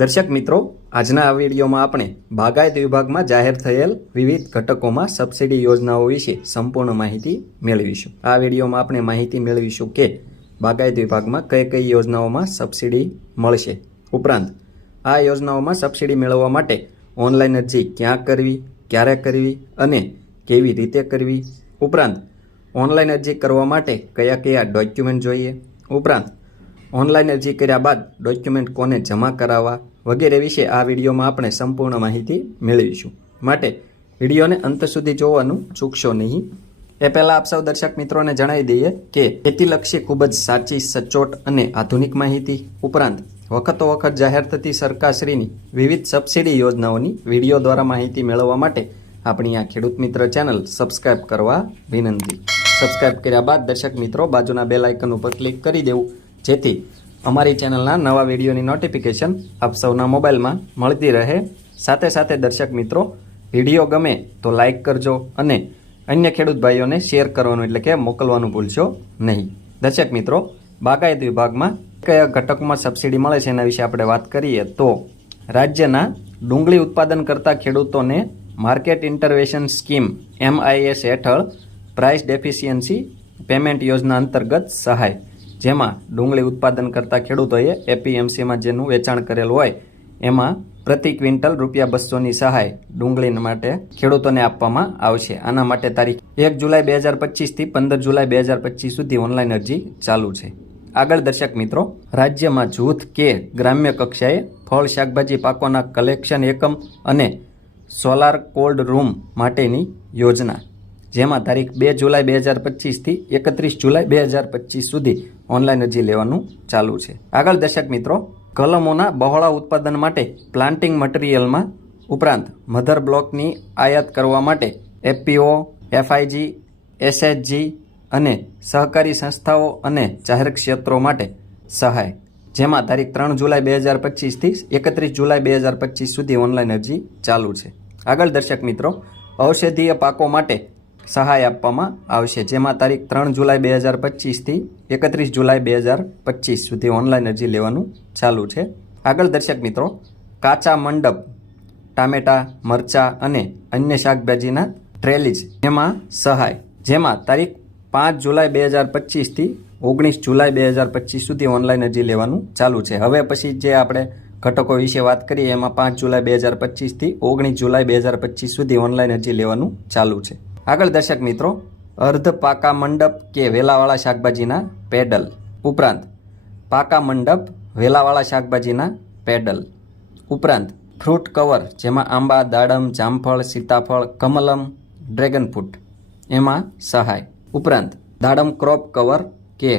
દર્શક મિત્રો, આજના આ વિડીયોમાં આપણે બાગાયત વિભાગમાં જાહેર થયેલ વિવિધ ઘટકોમાં સબસિડી યોજનાઓ વિશે સંપૂર્ણ માહિતી મેળવીશું. આ વિડીયોમાં આપણે માહિતી મેળવીશું કે બાગાયત વિભાગમાં કઈ કઈ યોજનાઓમાં સબસિડી મળશે. ઉપરાંત, આ યોજનાઓમાં સબસિડી મેળવવા માટે ઓનલાઈન અરજી ક્યાં કરવી, ક્યારે કરવી અને કેવી રીતે કરવી. ઉપરાંત, ઓનલાઈન અરજી કરવા માટે કયા કયા ડોક્યુમેન્ટ જોઈએ. ઉપરાંત, ઓનલાઈન અરજી કર્યા બાદ ડોક્યુમેન્ટ કોને જમા કરાવવા વગેરે વિશે આ વિડીયોમાં આપણે સંપૂર્ણ માહિતી મેળવીશું. માટે વિડીયોને અંત સુધી જોવાનું ચૂકશો નહીં. એ પહેલાં આપ સૌ દર્શક મિત્રોને જણાવી દઈએ કે ખેતીલક્ષી ખૂબ જ સાચી, સચોટ અને આધુનિક માહિતી ઉપરાંત વખતો વખત જાહેર થતી સરકારશ્રીની વિવિધ સબસિડી યોજનાઓની વીડિયો દ્વારા માહિતી મેળવવા માટે આપણી આ ખેડૂત મિત્ર ચેનલ સબસ્ક્રાઇબ કરવા વિનંતી. સબસ્ક્રાઇબ કર્યા બાદ દર્શક મિત્રો બાજુના બેલ આઇકન ઉપર ક્લિક કરી દેવું, જેથી અમારી ચેનલના નવા વિડીયોની નોટિફિકેશન આપ સૌના મોબાઈલમાં મળતી રહે. સાથે સાથે દર્શક મિત્રો, વીડિયો ગમે તો લાઇક કરજો અને અન્ય ખેડૂત ભાઈઓને શેર કરવાનું એટલે કે મોકલવાનું ભૂલશો નહીં. દર્શક મિત્રો, બાગાયત વિભાગમાં કયા ઘટકમાં સબસિડી મળે છે એના વિશે આપણે વાત કરીએ તો રાજ્યના ડુંગળી ઉત્પાદન કરતા ખેડૂતોને માર્કેટ ઇન્ટરવેશન સ્કીમ એમઆઈએસ હેઠળ પ્રાઇસ ડેફિશિયન્સી પેમેન્ટ યોજના અંતર્ગત સહાય. જેમાં ડુંગળી ઉત્પાદન કરતા ખેડૂતોએ એપીએમસીમાં જેનું વેચાણ કરેલું હોય, એમાં પ્રતિ ક્વિન્ટલ રૂપિયા બસોની સહાય ડુંગળી માટે ખેડૂતોને આપવામાં આવશે. આના માટે તારીખ એક જુલાઈ બે હજાર પચીસથી પંદર જુલાઈ બે હજાર પચીસ સુધી ઓનલાઈન અરજી ચાલુ છે. આગળ દર્શક મિત્રો, રાજ્યમાં જૂથ કે ગ્રામ્ય કક્ષાએ ફળ, શાકભાજી પાકોના કલેક્શન એકમ અને સોલાર કોલ્ડ રૂમ માટેની યોજના. જેમાં તારીખ બે જુલાઈ બે હજાર પચીસથી એકત્રીસ જુલાઈ બે હજાર પચીસ સુધી ઓનલાઈન અરજી લેવાનું ચાલુ છે. આગળ દર્શક મિત્રો, કલમોના બહોળા ઉત્પાદન માટે પ્લાન્ટિંગ મટીરિયલમાં ઉપરાંત મધર બ્લોકની આયાત કરવા માટે એફપીઓ, એફઆઈજી, એસએચજી અને સહકારી સંસ્થાઓ અને જાહેર ક્ષેત્રો માટે સહાય. જેમાં તારીખ ત્રણ જુલાઈ બે હજાર પચીસથી એકત્રીસ જુલાઈ બે હજાર પચીસ સુધી ઓનલાઈન અરજી ચાલુ છે. આગળ દર્શક મિત્રો, ઔષધીય પાકો માટે સહાય આપવામાં આવશે. જેમાં તારીખ ત્રણ જુલાઈ બે હજાર પચીસથી એકત્રીસ જુલાઈ બે હજાર પચીસ સુધી ઓનલાઈન અરજી લેવાનું ચાલુ છે. આગળ દર્શક મિત્રો, કાચા મંડપ, ટામેટા, મરચા અને અન્ય શાકભાજીના ટ્રેલીજ એમાં સહાય. જેમાં તારીખ પાંચ જુલાઈ બે હજાર પચીસથી ઓગણીસ જુલાઈ બે હજાર પચીસ સુધી ઓનલાઈન અરજી લેવાનું ચાલુ છે. હવે પછી જે આપણે ઘટકો વિશે વાત કરીએ, એમાં પાંચ જુલાઈ બે હજાર પચીસથી ઓગણીસ જુલાઈ બે હજાર પચીસ સુધી ઓનલાઈન અરજી લેવાનું ચાલુ છે. આગળ દર્શક મિત્રો, અર્ધ પાકા મંડપ કે વેલાવાળા શાકભાજીના પેડલ. ઉપરાંત, પાકા મંડપ, વેલાવાળા શાકભાજીના પેડલ. ઉપરાંત ફ્રૂટ કવર જેમાં આંબા, દાડમ, જામફળ, સીતાફળ, કમલમ ડ્રેગન ફ્રૂટ એમાં સહાય. ઉપરાંત, દાડમ ક્રોપ કવર કે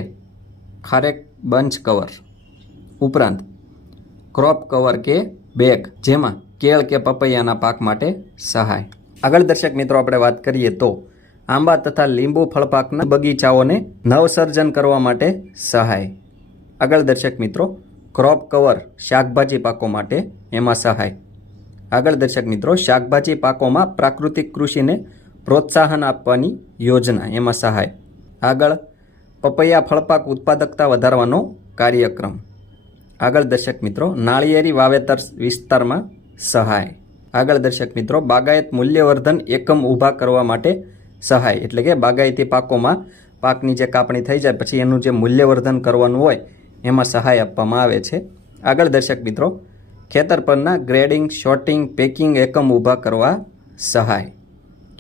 ખારેક બંચ કવર ઉપરાંત ક્રોપ કવર કે બેગ જેમાં કેળ કે પપૈયાના પાક માટે સહાય. આગળ દર્શક મિત્રો, આપણે વાત કરીએ તો આંબા તથા લીંબુ ફળપાકના બગીચાઓને નવસર્જન કરવા માટે સહાય. આગળ દર્શક મિત્રો, ક્રોપ કવર શાકભાજી પાકો માટે એમાં સહાય. આગળ દર્શક મિત્રો, શાકભાજી પાકોમાં પ્રાકૃતિક કૃષિને પ્રોત્સાહન આપવાની યોજના એમાં સહાય. આગળ પપૈયા ફળપાક ઉત્પાદકતા વધારવાનો કાર્યક્રમ. આગળ દર્શક મિત્રો, નાળિયેરી વાવેતર વિસ્તારમાં સહાય. આગળ દર્શક મિત્રો, બાગાયત મૂલ્યવર્ધન એકમ ઊભા કરવા માટે સહાય, એટલે કે બાગાયતી પાકોમાં પાકની જે કાપણી થઈ જાય, પછી એનું જે મૂલ્યવર્ધન કરવાનું હોય, એમાં સહાય આપવામાં આવે છે. આગળ દર્શક મિત્રો, ખેતર પરના ગ્રેડિંગ, શોર્ટિંગ, પેકિંગ એકમ ઊભા કરવા સહાય.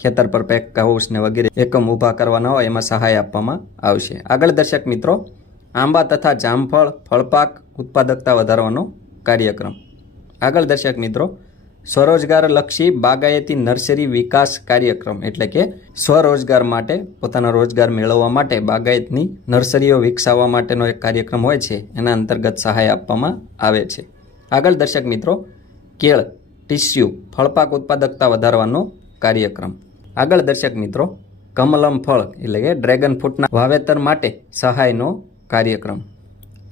ખેતર પર પેક હાઉસ વગેરે એકમ ઊભા કરવાના હોય, એમાં સહાય આપવામાં આવશે. આગળ દર્શક મિત્રો, આંબા તથા જામફળ, ફળપાક ઉત્પાદકતા વધારવાનો કાર્યક્રમ. આગળ દર્શક મિત્રો સ્વરોજગાર લક્ષી બાગાયતી નર્સરી વિકાસ કાર્યક્રમ એટલે કે સ્વરોજગાર માટે, પોતાનો રોજગાર મેળવવા માટે બાગાયતની નર્સરીઓ વિકસાવવા માટેનો એક કાર્યક્રમ હોય છે. એના અંતર્ગત સહાય આપવામાં આવે છે. આગળ દર્શક મિત્રો, કેળ, ટીસ્યુ, ફળપાક ઉત્પાદકતા વધારવાનો કાર્યક્રમ. આગળ દર્શક મિત્રો, કમલમ ફળ એટલે કે ડ્રેગન ફ્રૂટના વાવેતર માટે સહાયનો કાર્યક્રમ.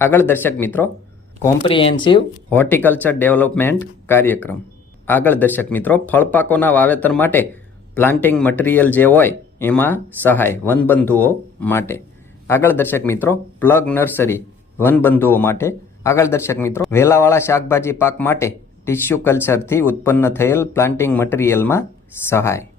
આગળ દર્શક મિત્રો, કોમ્પ્રિહેન્સિવ હોર્ટિકલ્ચર ડેવલપમેન્ટ કાર્યક્રમ. આગળ દર્શક મિત્રો, ફળપાકોના વાવેતર માટે પ્લાન્ટિંગ મટીરિયલ જે હોય, એમાં સહાય વનબંધુઓ માટે. આગળ દર્શક મિત્રો પ્લગ નર્સરી વનબંધુઓ માટે. આગળ દર્શક મિત્રો, વેલાવાળા શાકભાજી પાક માટે ટિશ્યુ કલ્ચરથી ઉત્પન્ન થયેલ પ્લાન્ટિંગ મટીરિયલમાં સહાય.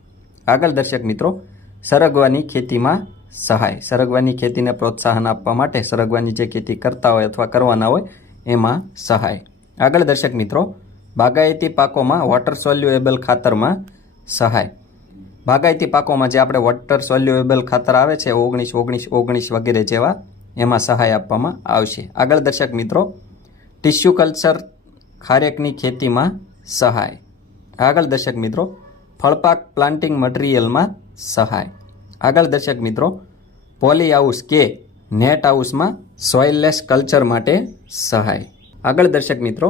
આગળ દર્શક મિત્રો, સરગવાની ખેતીમાં સહાય. સરગવાની ખેતીને પ્રોત્સાહન આપવા માટે સરગવાની જે ખેતી કરતા હોય અથવા કરવાના હોય, એમાં સહાય. આગળ દર્શક મિત્રો બાગાયતી પાકોમાં વોટર સોલ્યુએબલ ખાતરમાં સહાય. બાગાયતી પાકોમાં જે આપણે વોટર સોલ્યુએબલ ખાતર આવે છે, ઓગણીસ ઓગણીસ ઓગણીસ વગેરે જેવા, એમાં સહાય આપવામાં આવશે. આગળ દર્શક મિત્રો ટિશ્યુ કલ્ચર ખારેકની ખેતીમાં સહાય. આગળ દર્શક મિત્રો, ફળપાક પ્લાન્ટિંગ મટીરિયલમાં સહાય. આગળ દર્શક મિત્રો પોલી હાઉસ કે નેટ હાઉસમાં સોઇલલેસ કલ્ચર માટે સહાય. આગળ દર્શક મિત્રો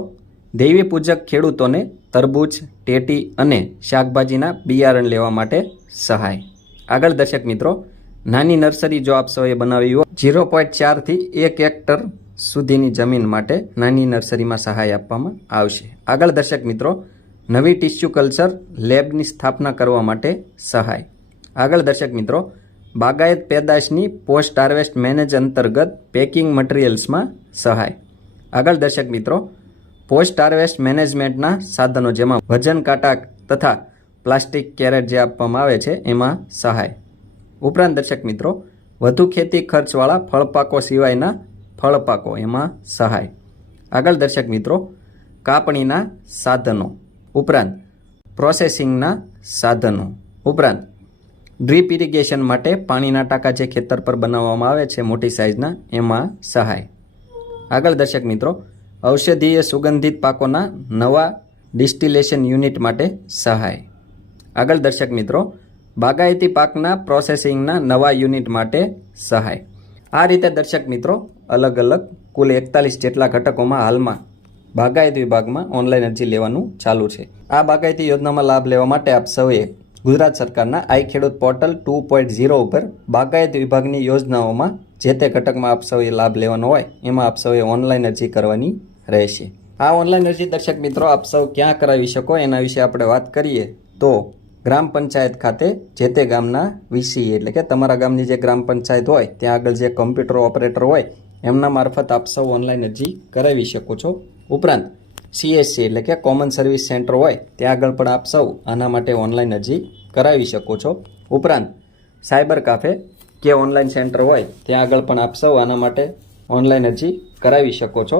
દેવી પૂજક ખેડૂતોને તરબૂચ, ટેટી અને શાકભાજીના બિયારણ લેવા માટે સહાય. આગળ દર્શક મિત્રો, નાની નર્સરી જો આપ સૌએ બનાવી હોય, ઝીરો પોઈન્ટ ચારથી એક હેક્ટર સુધીની જમીન માટે નાની નર્સરીમાં સહાય આપવામાં આવશે. આગળ દર્શક મિત્રો, નવી ટિશ્યુ કલ્ચર લેબની સ્થાપના કરવા માટે સહાય. આગળ દર્શક મિત્રો, બાગાયત પેદાશની પોસ્ટ હાર્વેસ્ટ મેનેજ અંતર્ગત પેકિંગ મટીરિયલ્સમાં સહાય. આગળ દર્શક મિત્રો પોસ્ટ હાર્વેસ્ટ મેનેજમેન્ટના સાધનો જેમાં વજન કાંટા તથા પ્લાસ્ટિક કેરેટ જે આપવામાં આવે છે, એમાં સહાય. ઉપરાંત દર્શક મિત્રો, વધુ ખેતી ખર્ચવાળા ફળપાકો સિવાયના ફળપાકો એમાં સહાય. આગળ દર્શક મિત્રો, કાપણીના સાધનો. ઉપરાંત પ્રોસેસિંગના સાધનો. ઉપરાંત ડ્રીપ ઇરિગેશન માટે પાણીના ટાંકા જે ખેતર પર બનાવવામાં આવે છે, મોટી સાઇઝના, એમાં સહાય. આગળ દર્શક મિત્રો ઔષધીય સુગંધિત પાકોના નવા ડિસ્ટિલેશન યુનિટ માટે સહાય. આગળ દર્શક મિત્રો, બાગાયતી પાકના પ્રોસેસિંગના નવા યુનિટ માટે સહાય. આ રીતે દર્શક મિત્રો, અલગ અલગ કુલ એકતાલીસ જેટલા ઘટકોમાં હાલમાં બાગાયત વિભાગમાં ઓનલાઈન અરજી લેવાનું ચાલુ છે. આ બાગાયતી યોજનામાં લાભ લેવા માટે આપ સૌએ ગુજરાત સરકારના આઈ ખેડૂત પોર્ટલ ટુ પોઈન્ટ ઝીરો ઉપર બાગાયત વિભાગની યોજનાઓમાં જે તે ઘટકમાં આપ સૌએ લાભ લેવાનો હોય, એમાં આપ સૌએ ઓનલાઈન અરજી કરવાની રહેશે. આ ઓનલાઈન અરજી દર્શક મિત્રો, આપ સૌ ક્યાં કરાવી શકો એના વિશે આપણે વાત કરીએ તો ગ્રામ પંચાયત ખાતે જે તે ગામના વીસી એટલે કે તમારા ગામની જે ગ્રામ પંચાયત હોય, ત્યાં આગળ જે કમ્પ્યુટર ઓપરેટર હોય, એમના મારફત આપ સૌ ઓનલાઈન અરજી કરાવી શકો છો. ઉપરાંત સીએસસી એટલે કે કોમન સર્વિસ સેન્ટર હોય, ત્યાં આગળ પણ આપ સૌ આના માટે ઓનલાઈન અરજી કરાવી શકો છો. ઉપરાંત સાયબર કાફે કે ઓનલાઈન સેન્ટર હોય, ત્યાં આગળ પણ આપ સૌ આના માટે ઓનલાઈન અરજી કરાવી શકો છો.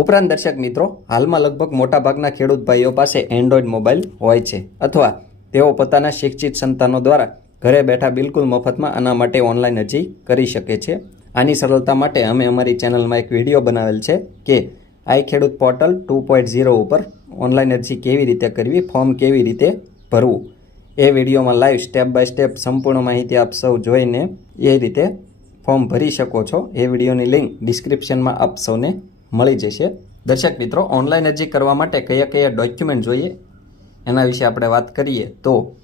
ઉપરાંત દર્શક મિત્રો, હાલમાં લગભગ મોટાભાગના ખેડૂત ભાઈઓ પાસે એન્ડ્રોઈડ મોબાઈલ હોય છે અથવા તેઓ પોતાના શિક્ષિત સંતાનો દ્વારા ઘરે બેઠા બિલકુલ મફતમાં આના માટે ઓનલાઈન અરજી કરી શકે છે. આની સરળતા માટે અમે અમારી ચેનલમાં એક વીડિયો બનાવેલ છે કે i Khedut portal two point zero ઉપર ઓનલાઈન અરજી કેવી રીતે કરવી, ફોર્મ કેવી રીતે ભરવું. એ વિડીયોમાં લાઈવ સ્ટેપ બાય સ્ટેપ સંપૂર્ણ માહિતી આપ સૌ જોઈને એ રીતે ફોર્મ ભરી શકો છો. એ વિડીયોની લિંક ડિસ્ક્રિપ્શનમાં આપ સૌને મળી જશે. દર્શક મિત્રો ઓનલાઈન અરજી કરવા માટે કયા કયા ડોક્યુમેન્ટ જોઈએ? એના વિશે આપણે વાત કરીએ તો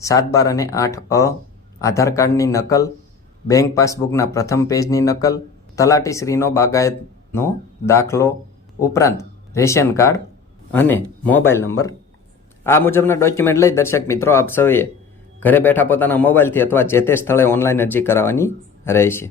સાત બાર અને આઠ અ, આધાર કાર્ડની નકલ બેંક પાસબુકના પ્રથમ પેજની નકલ તલાટીશ્રીનો બાગાયતનો દાખલો, ઉપરાંત રેશન કાર્ડ અને મોબાઈલ નંબર. આ મુજબના ડોક્યુમેન્ટ લઈ દર્શક મિત્રો, આપ સૌએ ઘરે બેઠા પોતાના મોબાઈલથી અથવા જે તે સ્થળે ઓનલાઈન અરજી કરાવવાની રહેશે.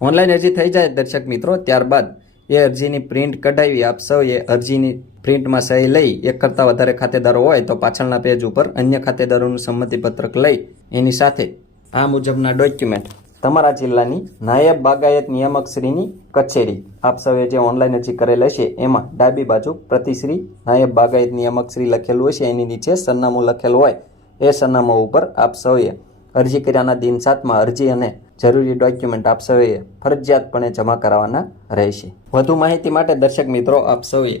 ઓનલાઈન અરજી થઈ જાય દર્શક મિત્રો, ત્યારબાદ એ અરજીની પ્રિન્ટ કઢાવી આપ સૌએ અરજીની પ્રિન્ટમાં સહી લઈ, એક કરતાં વધારે ખાતેદારો હોય તો પાછળના પેજ ઉપર અન્ય ખાતેદારોનું સંમતિપત્રક લઈ. એની સાથે આ મુજબના ડોક્યુમેન્ટ. તમારા જિલ્લાની નાયબ બાગાયત નિયામકશ્રીની કચેરી. આપ સૌએ જે ઓનલાઈન અરજી કરેલ હશે, એમાં ડાબી બાજુ પ્રતિશ્રી નાયબ બાગાયત નિયામકશ્રી લખેલું હશે, એની નીચે સરનામું લખેલું હોય. એ સરનામા ઉપર આપ સૌએ અરજી કર્યાના દિન સાતમાં અરજી અને જરૂરી ડોક્યુમેન્ટ આપ સૌએ ફરજિયાતપણે જમા કરાવવાના રહેશે. વધુ માહિતી માટે દર્શક મિત્રો, આપ સૌએ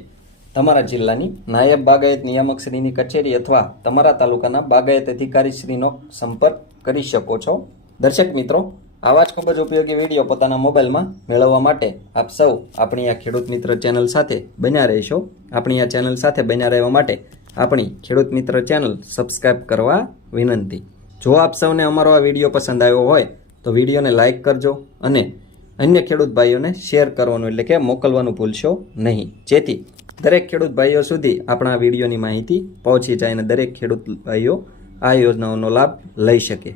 તમારા જિલ્લાની નાયબ બાગાયત નિયામકશ્રીની કચેરી અથવા તમારા તાલુકાના બાગાયત અધિકારીશ્રીનો સંપર્ક કરી શકો છો. દર્શક મિત્રો, આવા જ ખૂબ જ ઉપયોગી વીડિયો પોતાના મોબાઈલમાં મેળવવા માટે આપ સૌ આપણી આ ખેડૂત મિત્ર ચેનલ સાથે બન્યા રહેશો. આપણી આ ચેનલ સાથે બન્યા રહેવા માટે આપણી ખેડૂત મિત્ર ચેનલ સબસ્ક્રાઈબ કરવા વિનંતી. જો આપ સૌને અમારો આ વીડિયો પસંદ આવ્યો હોય તો વિડીયોને લાઇક કરજો અને અન્ય ખેડૂત ભાઈઓને શેર કરવાનું એટલે કે મોકલવાનું ભૂલશો નહીં. જેથી દરેક ખેડૂત ભાઈઓ સુધી આપણા વિડીયોની માહિતી પહોંચી જાય અને દરેક ખેડૂત ભાઈઓ આ યોજનાઓનો લાભ લઈ શકે.